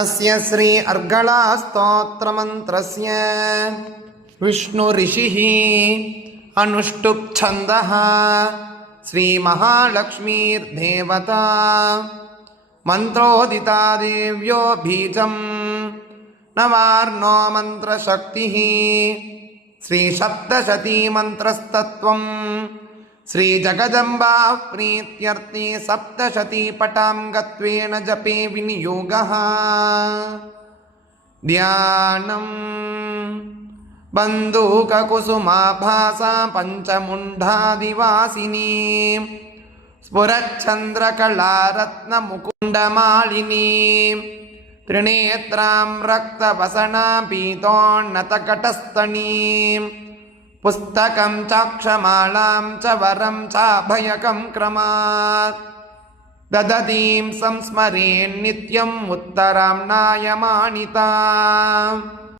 अस्य श्री अर्गला स्तोत्रमन्त्रस्य विष्णुऋषिः अनुष्टुप् छन्दः श्रीमहालक्ष्मीर्देवता मन्त्रोदिता देव्यो बीजं नवार्णो मन्त्रशक्तिः श्रीसप्तशती मन्त्रस्तत्त्वं श्रीजगदम्बा प्रीत्यर्थे सप्तशतीपटाङ्गत्वेन जपे विनियोगः ध्यानम् बन्धूककुसुमाभासा पञ्चमुण्डादिवासिनी स्फुरच्छन्द्रकलारत्नमुकुण्डमालिनी त्रिनेत्रां रक्तवसना पीतोन्नतकटस्थनी पुस्तकं चाक्षमालां च वरं चाभयकं क्रमात् ददतीं संस्मरेन्नित्यम् उत्तरां नायमानिता।